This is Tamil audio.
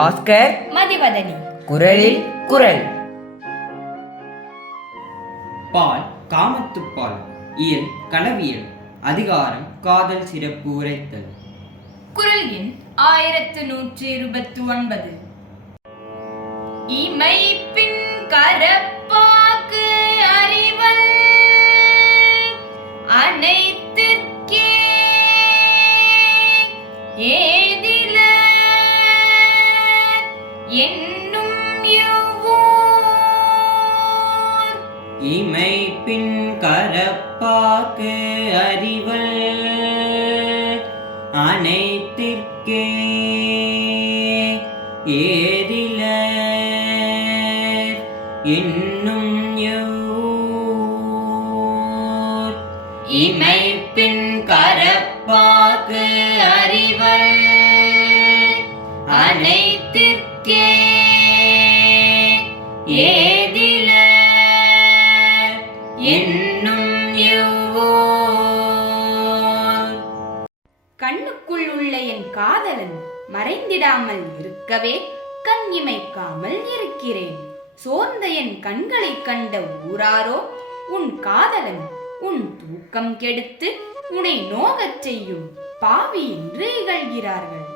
பாஸ்கர் மதிவதனி. குரலில் குரல். பால் காமத்துப்பால் இயல் களவியல் அதிகாரம் காதல் சிறப்பு உரைத்தல். குரல் எண் 1129. இமை பின் கரப்பாக்கு அறிவல் அனைத்திற்கே ஏதில என்னும் யுவோர். இமை பின் கரப்பாக்கு அறிவல் அனைத்திற்கே ஏதில என்னும் யுவோர். இமை பின் கரப்பாக்கு அறிவல் அனைத்திற்கே ஏதில என்னும் யுவோர். கண்ணுக்குள் உள்ள என் காதலன் மறைந்திடாமல் இருக்கவே கண் இமைக்காமல் இருக்கிறேன். சோர்ந்த என் கண்களை கண்ட ஊராரோ உன் காதலன் உன் தூக்கம் கெடுத்து உன்னை நோகச் செய்யும் பாவி என்று இகழ்கிறார்கள்.